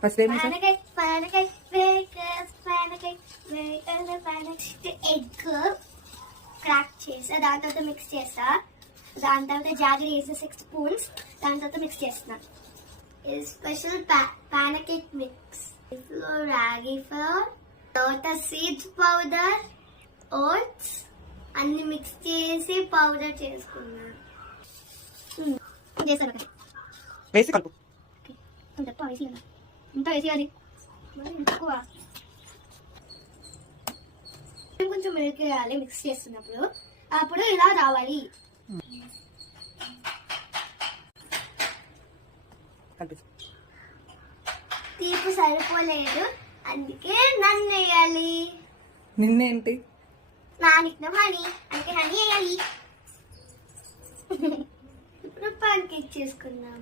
First ఏం చేసావు? Egg crack చేసా, దాని తర్వాత మిక్స్ చేస్తా, దాని తర్వాత జాగరి వేసా 6 స్పూన్స్, దాని తర్వాత మిక్స్ చేస్తున్నా. ఇది స్పెషల్ పానకేక్ మిక్స్. రాగి ఫ్లోర్, తర్వాత సీడ్స్ పౌడర్, ఓట్స్ అన్ని మిక్స్ చేసి పౌడర్ చేసుకున్నా. చేశాను ఒకటి వేసి కలుపు. తప్ప వేసి ఇంత వేసేయాలి, ఎక్కువ కొంచెం మిల్క్ వేయాలి మిక్స్ చేస్తున్నప్పుడు. అప్పుడు ఇలా రావాలి. తీపి సరిపోలేదు, అందుకే నన్ను వేయాలి. నిన్నేంటి? నానికిన హనీ, అందుకే హనీ వేయాలి. ఇప్పుడు పాన్ కేక్ చేసుకుందాం.